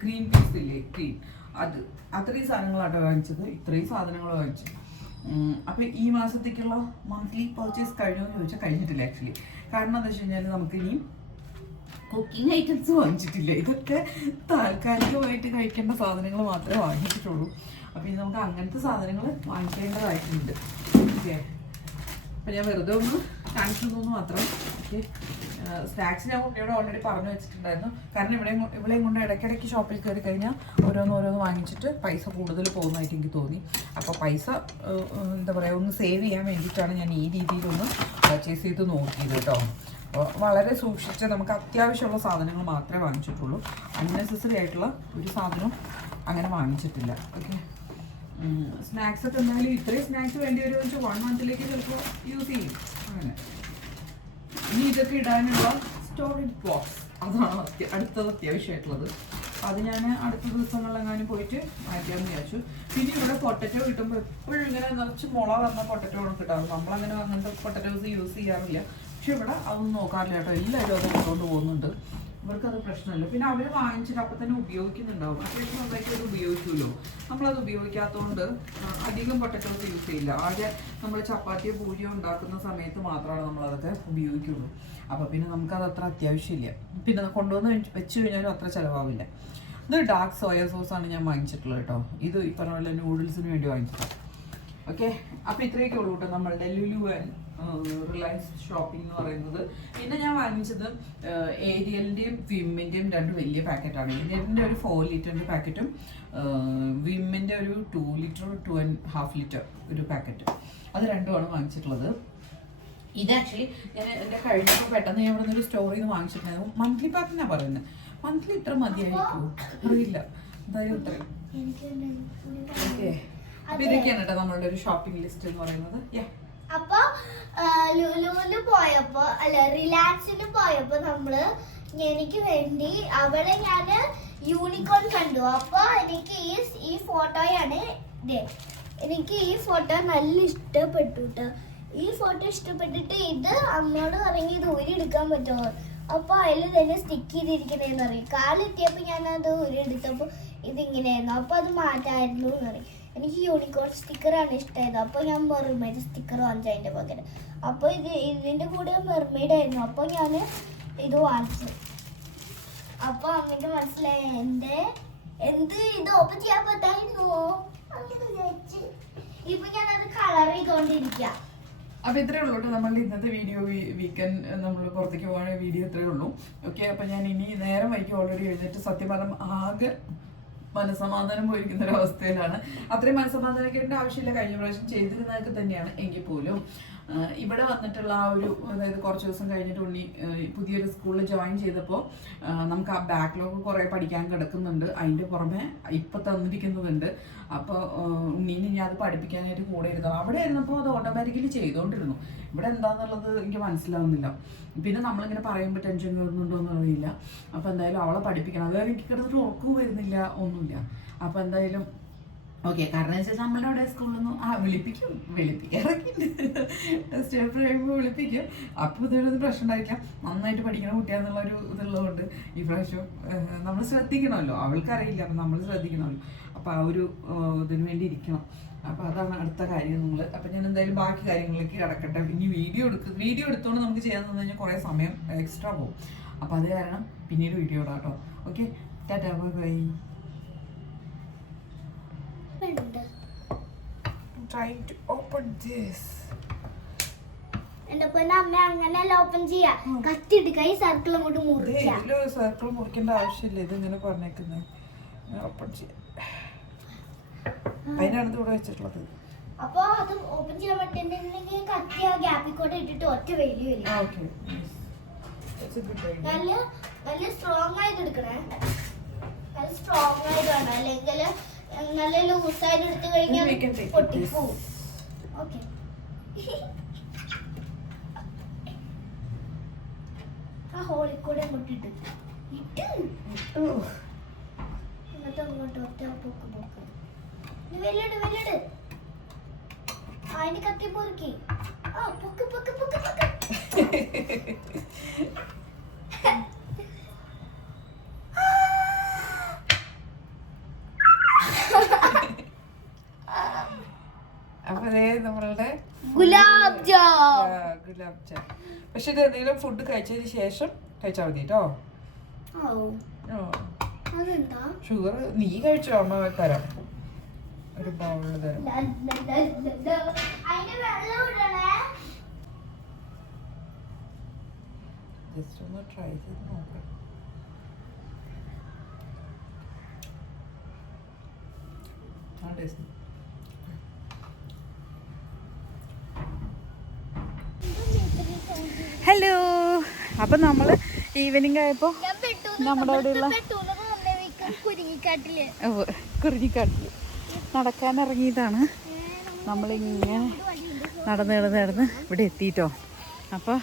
ഗ്രീൻ പീസ് ഇല്ലേ, ഗ്രീൻ, അത് അത്രയും സാധനങ്ങളാട്ടോ വാങ്ങിച്ചത്. ഇത്രയും സാധനങ്ങൾ വാങ്ങിച്ചു. അപ്പം ഈ മാസത്തേക്കുള്ള മന്ത്ലി പർച്ചേസ് കഴിഞ്ഞോ എന്ന് ചോദിച്ചാൽ കഴിഞ്ഞിട്ടില്ല ആക്ച്വലി. കാരണം എന്താ വെച്ച് കഴിഞ്ഞാൽ നമുക്കിനിയും കുക്കിംഗ് ഐറ്റംസ് വാങ്ങിച്ചിട്ടില്ല. ഇതൊക്കെ താൽക്കാലികമായിട്ട് കഴിക്കേണ്ട സാധനങ്ങൾ മാത്രമേ വാങ്ങിച്ചിട്ടുള്ളൂ. അപ്പം ഇനി നമുക്ക് അങ്ങനത്തെ സാധനങ്ങൾ വാങ്ങിക്കേണ്ടതായിട്ടുണ്ട്. ഓക്കെ, അപ്പം ഞാൻ വെറുതെ ഒന്ന് കാണിച്ചു തന്നു മാത്രം. ഓക്കെ, സ്നാക്സ് ഞാൻ കുട്ടിയോട് ഓൾറെഡി പറഞ്ഞു വെച്ചിട്ടുണ്ടായിരുന്നു. കാരണം ഇവിടെയും കൊണ്ട് ഇടയ്ക്കിടയ്ക്ക് ഷോപ്പിൽ കയറി കഴിഞ്ഞാൽ ഓരോന്ന് വാങ്ങിച്ചിട്ട് പൈസ കൂടുതൽ പോകുന്നതായിട്ട് എനിക്ക് തോന്നി. അപ്പോൾ പൈസ എന്താ പറയുക ഒന്ന് സേവ് ചെയ്യാൻ വേണ്ടിയിട്ടാണ് ഞാൻ ഈ രീതിയിലൊന്ന് പർച്ചേസ് ചെയ്ത് നോക്കിയത് കേട്ടോ. അപ്പോൾ വളരെ സൂക്ഷിച്ച് നമുക്ക് അത്യാവശ്യമുള്ള സാധനങ്ങൾ മാത്രമേ വാങ്ങിച്ചിട്ടുള്ളൂ. അൺനെസസറി ആയിട്ടുള്ള ഒരു സാധനം അങ്ങനെ വാങ്ങിച്ചിട്ടില്ല. ഓക്കെ, സ്നാക്സ് ഒക്കെ എന്തായാലും ഇത്രയും സ്നാക്സ് വേണ്ടി വരുമെന്ന് വെച്ചാൽ 1 മന്തിലേക്ക് ചിലപ്പോൾ യൂസ് ചെയ്യും. അങ്ങനെ ഇനി ഇതൊക്കെ ഇടാനുള്ള സ്റ്റോറേജ് ബോക്സ്, അതാണ് അടുത്തത് അത്യാവശ്യമായിട്ടുള്ളത്. അത് ഞാൻ അടുത്ത ദിവസങ്ങളിലെങ്ങാനും പോയിട്ട് വാങ്ങിക്കാമെന്ന് വിചാരിച്ചു. പിന്നെ ഇവിടെ പൊട്ടറ്റോ കിട്ടുമ്പോൾ എപ്പോഴും ഇങ്ങനെ നിറച്ച് മുള വന്ന പൊട്ടറ്റോ ആണ് കിട്ടാറ്. നമ്മളങ്ങനെ അങ്ങനത്തെ പൊട്ടറ്റോസ് യൂസ് ചെയ്യാറില്ല. പക്ഷെ ഇവിടെ അതൊന്നും നോക്കാറില്ല കേട്ടോ. എല്ലാവരും അത് കൊണ്ടുകൊണ്ട് പോകുന്നുണ്ട്. ഇവർക്കത് പ്രശ്നമില്ല. പിന്നെ അവർ വാങ്ങിച്ചിട്ട് അപ്പം തന്നെ ഉപയോഗിക്കുന്നുണ്ടാവും. അത്യാവശ്യം നന്നായിട്ട് അത് ഉപയോഗിക്കുമല്ലോ. നമ്മളത് ഉപയോഗിക്കാത്തതുകൊണ്ട് അധികം പൊട്ടറ്റോസ് യൂസ് ചെയ്യില്ല. ആകെ നമ്മൾ ചപ്പാത്തിയോ പൂരിയോ ഉണ്ടാക്കുന്ന സമയത്ത് മാത്രമാണ് നമ്മളതൊക്കെ ഉപയോഗിക്കുള്ളൂ. അപ്പോൾ പിന്നെ നമുക്കത് അത്ര അത്യാവശ്യമില്ല. പിന്നെ കൊണ്ടുവന്ന് വെച്ച് കഴിഞ്ഞാലും അത്ര ചിലവാവില്ല. ഇത് ഡാർക്ക് സോയ സോസാണ് ഞാൻ വാങ്ങിച്ചിട്ടുള്ളത് കേട്ടോ. ഇത് ഈ പറഞ്ഞ പോലെ നൂഡിൽസിന് വേണ്ടി വാങ്ങിച്ചത്. ഓക്കെ, അപ്പോൾ ഇത്രയൊക്കെ ഉള്ളൂ കേട്ടോ നമ്മളുടെ ലുലു ആൻഡ് റിലയൻസ് ഷോപ്പിംഗ് എന്ന് പറയുന്നത്. പിന്നെ ഞാൻ വാങ്ങിച്ചത് ഏരിയലിൻ്റെയും വിമ്മിൻ്റെയും 2 വലിയ പാക്കറ്റാണ്. ഏരിയലിൻ്റെ ഒരു 4 ലിറ്ററിൻ്റെ പാക്കറ്റും വിമ്മിൻ്റെ ഒരു 2 ലിറ്റർ 2.5 ലിറ്റർ ഒരു പാക്കറ്റ്. അത് രണ്ടുമാണ് വാങ്ങിച്ചിട്ടുള്ളത്. ഇത് ആക്ച്വലി ഞാൻ എൻ്റെ കഴിഞ്ഞപ്പോൾ പെട്ടെന്ന് ഞാൻ ഇവിടെ നിന്നൊരു സ്റ്റോറിൽ നിന്ന് വാങ്ങിച്ചിട്ടുണ്ടായിരുന്നു. മന്ത്ലി പാക്കിനാണ് പറയുന്നത്. മന്ത്ലി ഇത്ര മതിയായിരിക്കും അറിയില്ല, എന്തായാലും ഇത്രയും. ഓക്കെ, അപ്പോൾ ഇതൊക്കെയാണ് കേട്ടോ നമ്മളുടെ ഒരു ഷോപ്പിംഗ് ലിസ്റ്റ് എന്ന് പറയുന്നത്. അപ്പൊ ലുലുവിന് പോയപ്പോ റിലാക്സിന് പോയപ്പോ എനിക്ക് വേണ്ടി അവിടെ ഞാന് യൂണിക്കോൺ കണ്ടു. അപ്പൊ എനിക്ക് ഈ ഫോട്ടോയാണ് എനിക്ക് ഈ ഫോട്ടോ നല്ല ഇഷ്ടപ്പെട്ടു കേട്ടോ. ഈ ഫോട്ടോ ഇഷ്ടപ്പെട്ടിട്ട് ഇത് അമ്മയോട് പറഞ്ഞ് ഇത് ഊരിയെടുക്കാൻ പറ്റുമോ. അപ്പൊ അതിൽ തന്നെ സ്റ്റിക്ക് ചെയ്തിരിക്കണേന്ന് പറയും. കാലെത്തിയപ്പോ ഞാനത് ഊരിയെടുത്തപ്പോ ഇതിങ്ങനെയായിരുന്നു. അപ്പൊ അത് മാറ്റായിരുന്നു എന്ന് പറയും. എനിക്ക് യൂണിക്കോൺ സ്റ്റിക്കറാണ് ഇഷ്ടമായത്. അപ്പോൾ ഞാൻ മെർമെയ്ഡ് സ്റ്റിക്കർ വാങ്ങിച്ചു അതിൻ്റെ പകരം. അപ്പോൾ ഇതിൻ്റെ കൂടെ മെർമെയ്ഡ് ആയിരുന്നു. അപ്പോൾ ഞാൻ ഇത് വാങ്ങിച്ചു. അപ്പോൾ അമ്മയ്ക്ക് മനസ്സിലായി എൻ്റെ എന്ത് ഇത് ഓപ്പൺ ചെയ്യാൻ പറ്റായിരുന്നു അങ്ങനെ വിചാരിച്ച് ഇപ്പൊ ഞാൻ അത് കളർ ചെയ്തോണ്ടിരിക്ക. അപ്പൊ ഇത്രേ ഉള്ളൂ കേട്ടോ നമ്മളുടെ ഇന്നത്തെ വീഡിയോ. വീക്കെൻഡ് നമ്മൾ പുറത്തേക്ക് പോകാൻ വീഡിയോ ഇത്രേ ഉള്ളൂ. ഓക്കെ, അപ്പൊ ഞാൻ ഇനി നേരം വൈകി ഓൾറെഡി എഴുന്നേറ്റ് സത്യം പറഞ്ഞ ആകെ മനസ്സമാധാനം പോയിരിക്കുന്ന ഒരു അവസ്ഥയിലാണ്. അത്രയും മനസ്സമാധാനിക്കേണ്ട ആവശ്യമില്ല, കഴിഞ്ഞ പ്രാവശ്യം ചെയ്തിരുന്നതൊക്കെ തന്നെയാണ്. എങ്കിൽ പോലും ഇവിടെ വന്നിട്ടുള്ള ആ ഒരു, അതായത് കുറച്ച് ദിവസം കഴിഞ്ഞിട്ട് ഉണ്ണി പുതിയൊരു സ്കൂളിൽ ജോയിൻ ചെയ്തപ്പോൾ നമുക്ക് ആ ബാക്ക്ലോഗ് കുറേ പഠിക്കാൻ കിടക്കുന്നുണ്ട്. അതിൻ്റെ പുറമെ ഇപ്പം തന്നിരിക്കുന്നതുണ്ട്. അപ്പോൾ ഉണ്ണീനെ ഞാൻ അത് പഠിപ്പിക്കാനായിട്ട് കൂടെ ഇരുന്നു. അവിടെ ഇരുന്നപ്പോൾ അത് ഓട്ടോമാറ്റിക്കലി ചെയ്തുകൊണ്ടിരുന്നു. ഇവിടെ എന്താണെന്നുള്ളത് എനിക്ക് മനസ്സിലാവുന്നില്ല. പിന്നെ നമ്മളിങ്ങനെ പറയുമ്പോൾ ടെൻഷൻ കയറുന്നുണ്ടോ എന്ന് അറിയില്ല. അപ്പോൾ എന്തായാലും അവളെ പഠിപ്പിക്കണം. അതുവരെ എനിക്ക് കിടന്നിട്ട് ഉറക്കവും വരുന്നില്ല, ഒന്നുമില്ല. അപ്പോൾ എന്തായാലും ഓക്കെ, കാരണം വെച്ചാൽ നമ്മളുടെ അവിടെ സ്കൂളിലൊന്നും വിളിപ്പിക്കും, ഇറക്കിയിട്ടുണ്ട് സ്റ്റെപ്പ് കഴിയുമ്പോൾ വിളിപ്പിക്കും. അപ്പോൾ ഇതൊരു പ്രശ്നം ഉണ്ടായിരിക്കാം. നന്നായിട്ട് പഠിക്കണ കുട്ടിയാന്നുള്ളൊരു ഇതുള്ളതുകൊണ്ട് ഈ പ്രാവശ്യം നമ്മൾ ശ്രദ്ധിക്കണമല്ലോ. അവൾക്കറിയില്ല, അപ്പം നമ്മൾ ശ്രദ്ധിക്കണമല്ലോ. അപ്പോൾ ആ ഒരു ഇതിന് വേണ്ടി ഇരിക്കണം. അപ്പോൾ അതാണ് അടുത്ത കാര്യം നിങ്ങൾ. അപ്പം ഞാൻ എന്തായാലും ബാക്കി കാര്യങ്ങളിലേക്ക് കിടക്കട്ടെ. ഇനി വീഡിയോ എടുത്തുകൊണ്ട് നമുക്ക് ചെയ്യാൻ തന്നു കഴിഞ്ഞാൽ കുറേ സമയം എക്സ്ട്രാ പോകും. അപ്പോൾ അത് കാരണം പിന്നീട് വീഡിയോ ഇടാം കേട്ടോ. Okay, Tata, bye bye. Trying to open this. എന്റെ പൊന്നെ അമ്മ അങ്ങനെയല്ല ഓപ്പൺ ചെയ്യാ. കത്തി എടുക്ക, ഈ സർക്കിൾ അങ്ങോട്ട് മുറിക്കാം. ഇതിലൊരു സർക്കിൾ മുറിക്കേണ്ട ആവശ്യമില്ല. ഇതിങ്ങനെ പറഞ്ഞേക്കുന്നത് ഓപ്പൺ ചെയ്യാം. അതിനാണ് ഇത് ഇവിടെ വെച്ചിട്ടുള്ളത്. അപ്പൊ അത് ഓപ്പൺ ചെയ്യാൻ പറ്റുന്നുണ്ടെങ്കിൽ കത്തി ആ ഗ്യാപ്പിൽ കൂടെ ഇട്ടിട്ട് ഒറ്റ വലിയ വരും. നല്ല സ്ട്രോങ് ആയിട്ട് എടുക്കണേ. നല്ല സ്ട്രോങ് ആയിട്ട് വേണം, അല്ലെങ്കിൽ നല്ല ലൂസായിട്ട് എടുത്തു കഴിഞ്ഞാൽ പൊട്ടിപ്പോവും. ഓക്കെ, ആ ഹോളിൽ കൂടെ അങ്ങോട്ടിട്ട് എന്നിട്ട് അങ്ങോട്ട് ഒറ്റ പൊക്ക് പൊക്ക്. വലിയിട് അതിന് കത്തി പൊറുക്കി. ആ പൊക്ക് പൊക്ക് പൊക്ക് പൊക്ക്. അപ്പൊ നമ്മളുടെ ഗുലാബ് ജാം. പക്ഷെ ഇത് എന്തെങ്കിലും ഫുഡ് കഴിച്ചതിന് ശേഷം കഴിച്ചാൽ മതി കേട്ടോ. ഷുഗർ നീ കഴിച്ചോ, അമ്മ തരാം, ഒരു ബൗളിൽ തരാം. ജസ്റ്റ് ഒന്ന് ട്രൈ ചെയ്ത് നോക്കാം. ഹലോ, അപ്പം നമ്മൾ ഈവനിങ് ആയപ്പോൾ നമ്മുടെ അവിടെയുള്ള കുറിഞ്ഞിക്കാട്ടിൽ നടക്കാൻ ഇറങ്ങിയതാണ്. നമ്മളിങ്ങനെ നടന്ന് ഇവിടെ എത്തിയിട്ടോ. അപ്പോൾ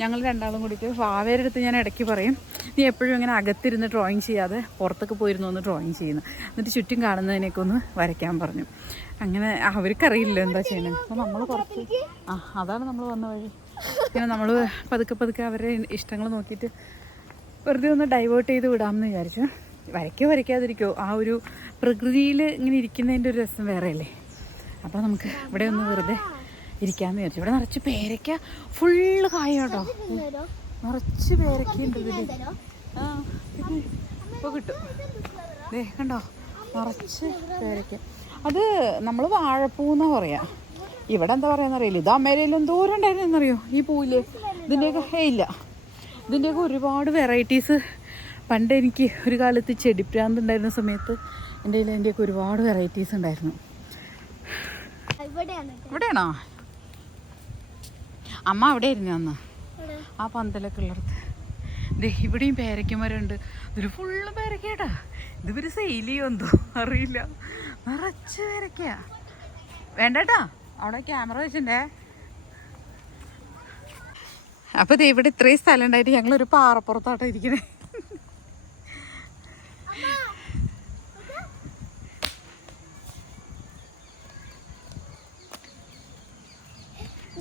ഞങ്ങൾ രണ്ടാളും കൂടിയിട്ട് വാവേരുടെ അടുത്ത് ഞാൻ ഇടയ്ക്ക് പറയും, നീ എപ്പോഴും ഇങ്ങനെ അകത്തിരുന്ന് ഡ്രോയിങ് ചെയ്യാതെ പുറത്തൊക്കെ പോയിരുന്നു ഒന്ന് ഡ്രോയിങ് ചെയ്യുന്നു, എന്നിട്ട് ചുറ്റും കാണുന്നതിനൊക്കെ ഒന്ന് വരയ്ക്കാൻ പറഞ്ഞു. അങ്ങനെ അവർക്കറിയില്ല എന്താ ചെയ്യണത്. അപ്പോൾ നമ്മൾ കുറച്ച് അതാണ് നമ്മൾ വന്ന വഴി. ഇങ്ങനെ നമ്മൾ പതുക്കെ അവരുടെ ഇഷ്ടങ്ങൾ നോക്കിയിട്ട് വെറുതെ ഒന്ന് ഡൈവേർട്ട് ചെയ്ത് വിടാമെന്ന് വിചാരിച്ചു. വരയ്ക്കാതിരിക്കോ, ആ ഒരു പ്രകൃതിയിൽ ഇങ്ങനെ ഇരിക്കുന്നതിൻ്റെ ഒരു രസം വേറെ അല്ലേ. അപ്പോൾ നമുക്ക് ഇവിടെ ഒന്ന് വെറുതെ ഇരിക്കാമെന്ന് വിചാരിച്ചു. ഇവിടെ നിറച്ച് പേരയ്ക്ക ഫുള്ള് കായ കേട്ടോ, നിറച്ച് പേരയ്ക്കുണ്ട് ഇതിൽ. ഇപ്പോൾ കിട്ടും, ദേ കണ്ടോ, നിറച്ച് പേരയ്ക്ക. അത് നമ്മൾ വാഴപ്പൂന്നാണ് പറയാം, ഇവിടെ എന്താ പറയാന്നറിയില്ല. ഇത് അമ്മേരയിലും എന്തോരം ഉണ്ടായിരുന്നെന്നറിയോ ഈ പൂവില്. ഇതിൻ്റെയൊക്കെ ഇല്ല, ഇതിൻ്റെയൊക്കെ ഒരുപാട് വെറൈറ്റീസ്. പണ്ട് എനിക്ക് ഒരു കാലത്ത് ചെടിപ്രാന്ത് ഉണ്ടായിരുന്ന സമയത്ത് എൻ്റെ കയ്യിൽ അതിൻ്റെയൊക്കെ ഒരുപാട് വെറൈറ്റീസ് ഉണ്ടായിരുന്നു. ഇവിടെയാണോ അമ്മ? അവിടെ ആയിരുന്നു അന്ന് ആ പന്തലൊക്കെ ഉള്ളിടത്ത്. ദേ ഇവിടെയും പേരയ്ക്കമരമുണ്ട്. ഇതിൽ ഫുള്ള് പേരയ്ക്കാട്ടാ. ഇതിവർ സെയിൽ ചെയ്യുമെന്തോ അറിയില്ല, നിറച്ച് പേരയ്ക്കാ. വേണ്ടട്ടാ, അവിടെ ക്യാമറ വെച്ചിട്ടുണ്ടേ. അപ്പോൾ ദേ ഇവിടെ ഇത്രയും സ്ഥലം ഉണ്ടായിട്ട് ഞങ്ങളൊരു പാറപ്പുറത്താട്ടോ ഇരിക്കണേ.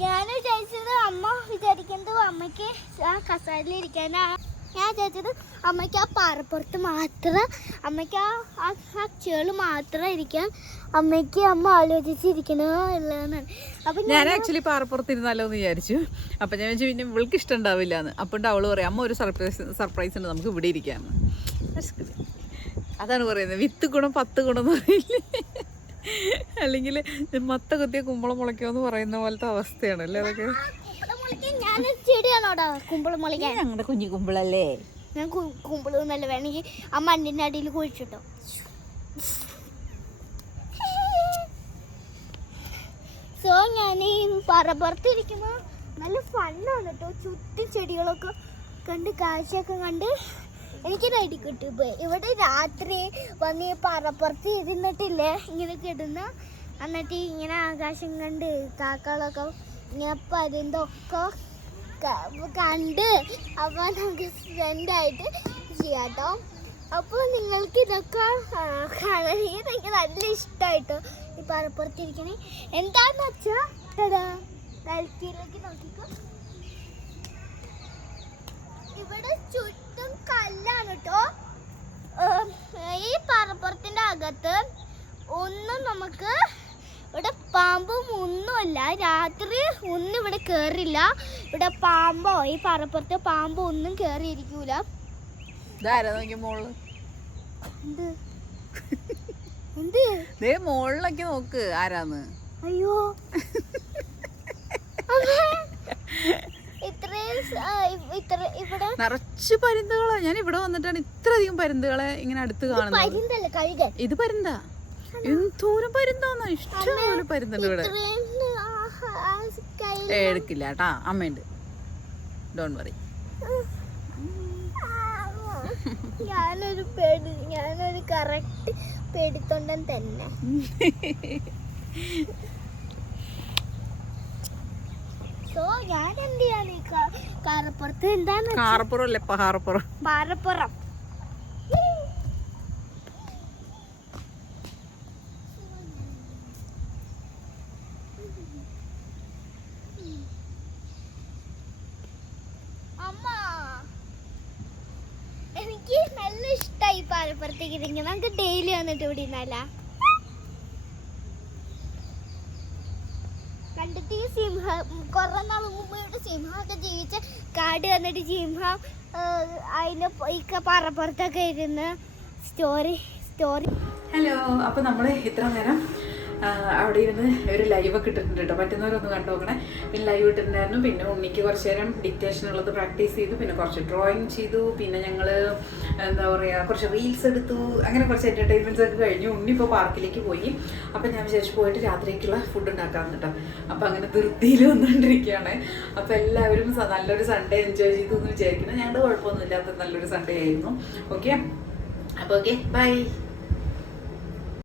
ഞാൻ വിചാരിച്ചത് അമ്മ വിചാരിക്കുന്നത് അമ്മയ്ക്ക് ആ കസേരയിൽ ഇരിക്കാനാ. ഞാൻ വിചാരിച്ചത് അമ്മയ്ക്ക് ആ പാറപ്പുറത്ത് മാത്രം, അമ്മയ്ക്ക് ആ ചേള് മാത്രം ഇരിക്കാൻ അമ്മയ്ക്ക് അമ്മ ആലോചിച്ചിരിക്കണോ ഉള്ളതെന്നാണ്. അപ്പം ഞാൻ ആക്ച്വലി പാറപ്പുറത്ത് ഇരുന്നാലോ എന്ന് വിചാരിച്ചു. അപ്പം ഞാൻ വിചാരിച്ചു പിന്നെ ഇവൾക്ക് ഇഷ്ടം ഉണ്ടാവില്ല എന്ന്. അപ്പോൾ അവള് പറയാം, അമ്മ ഒരു സർപ്രൈസ് ഉണ്ട്, നമുക്ക് ഇവിടെ ഇരിക്കാമെന്ന്. അതാണ് പറയുന്നത്, വിത്ത് ഗുണം 10 ഗുണം എന്ന് പറയില്ലേ, അല്ലെങ്കിൽ മത്ത കുത്തിയ കുമ്പളം മുളയ്ക്കുമെന്ന് പറയുന്ന പോലത്തെ അവസ്ഥയാണ് അല്ലേ അതൊക്കെ. ചെടിയാണോടാ കുമ്പളം മുളയ്ക്കാൻ? ഞങ്ങളുടെ കുഞ്ഞു കുമ്പളല്ലേ. ഞാൻ കുമ്പളം നല്ല വേണമെങ്കിൽ ആ മണ്ണിന്റെ അടിയിൽ കുഴിച്ചിട്ടോ. സോ ഞാൻ ഈ പറപ്പുറത്തിരിക്കുമ്പോ നല്ല ഫണ്ണാണ് കേട്ടോ. ചുറ്റും ചെടികളൊക്കെ കണ്ട് കാഴ്ചയൊക്കെ കണ്ട് എനിക്കൊരു ഐഡി കിട്ടും. ഇവിടെ രാത്രി വന്ന് ഈ പറപ്പുറത്ത് ഇരുന്നിട്ടില്ലേ ഇങ്ങനെ കിടന്ന, എന്നിട്ട് ഇങ്ങനെ ആകാശം കണ്ട് കാക്കകളൊക്കെ ഇങ്ങനെ പരുന്തൊക്കെ കണ്ട് അപ്പോൾ നമുക്ക് ഫ്രണ്ടായിട്ട് ചെയ്യാട്ടോ. അപ്പോൾ നിങ്ങൾക്ക് ഇതൊക്കെ കാണാനെങ്കിൽ എനിക്ക് നല്ല ഇഷ്ടമായിട്ടോ ഈ പറപ്പുറത്തിരിക്കണേ. എന്താന്ന് വെച്ചാൽ തലത്തിലേക്ക് നോക്കിക്കോ, ഇവിടെ ചുറ്റും കല്ലാണ് കേട്ടോ. ഈ പറപ്പുറത്തിൻ്റെ അകത്ത് ഒന്നും നമുക്ക് ഇവിടെ പാമ്പും ഒന്നുമില്ല. രാത്രി ഒന്നും ഇവിടെ കയറില്ല. ഇവിടെ പാമ്പോ ഈ പറപ്പുറത്ത് പാമ്പോ ഒന്നും കയറിയിരിക്കൂല. മോളിലൊക്കെ നോക്ക് ആരാന്ന്. അയ്യോ ഇവിടെ നിറച്ച് പരുന്തുകളാ. ഞാൻ ഇവിടെ വന്നിട്ടാണ് ഇത്രയധികം പരുന്തുകളെ ഇങ്ങനെ അടുത്ത് കാണുന്നത്. ഇത് പരുന്താ, എന്തോരം പരുന്താന്നോ, ഇഷ്ടംപോലെ പരുന്നുണ്ട് ഇവിടെ. എടുക്കില്ല കേട്ടാ, അമ്മയുണ്ട്, ഡോണ്ട് വറി. ഞാനൊരു കറക്റ്റ് പേടിത്തൊണ്ടൻ തന്നെ. സോ ഞാൻ എന്ത് ചെയ്യാണ് ഈ കാറപ്പുറത്ത് എന്താണ് കാറപ്പുറം അല്ലേ പാറപ്പുറം, പാറപ്പുറം. അമ്മ എനിക്ക് നല്ല ഇഷ്ടമായി പാറപ്പുറത്തേക്ക് ഇരിക്കുന്നത്. നമുക്ക് ഡെയിലി വന്നിട്ട് ഇവിടെ ഇന്നല്ല കണ്ടിട്ട് ഈ സിംഹം കുറെ നാൾ മുമ്പ് ഇവിടെ സിംഹമൊക്കെ ജീവിച്ച കാട് വന്നിട്ട് സിംഹം അതിന് ഈ പറപ്പുറത്തൊക്കെ ഇരുന്ന് സ്റ്റോറി. ഹലോ. അപ്പോൾ നമ്മൾ ഇത്ര നേരം അവിടെ ഇരുന്ന് ഒരു ലൈവൊക്കെ ഇട്ടിട്ടുണ്ട് കേട്ടോ. പറ്റുന്നവരൊന്ന് കണ്ടു നോക്കണേ. പിന്നെ ലൈവ് ഇട്ടിട്ടുണ്ടായിരുന്നു. പിന്നെ ഉണ്ണിക്ക് കുറച്ച് നേരം ഡിക്റ്റേഷൻ ഉള്ളത് പ്രാക്ടീസ് ചെയ്തു. പിന്നെ കുറച്ച് ഡ്രോയിങ് ചെയ്തു. പിന്നെ ഞങ്ങൾ എന്താ പറയുക കുറച്ച് റീൽസ് എടുത്തു. അങ്ങനെ കുറച്ച് എൻ്റർടൈൻമെൻറ്റ്സ് ഒക്കെ കഴിഞ്ഞു. ഉണ്ണി ഇപ്പോൾ പാർക്കിലേക്ക് പോയി. അപ്പം ഞാൻ വിചാരിച്ചു പോയിട്ട് രാത്രിക്കുള്ള ഫുഡ് ഉണ്ടാക്കാമെന്ന് കേട്ടോ. അപ്പം അങ്ങനെ ധൃതിയിൽ വന്നുകൊണ്ടിരിക്കുകയാണ്. അപ്പോൾ എല്ലാവരും നല്ലൊരു സൺഡേ എൻജോയ് ചെയ്തു എന്ന് വിചാരിക്കുന്നു. ഞങ്ങളുടെ കുഴപ്പമൊന്നുമില്ലാത്ത നല്ലൊരു സൺഡേ ആയിരുന്നു. ഓക്കെ, അപ്പോൾ ഓക്കെ, ബൈ.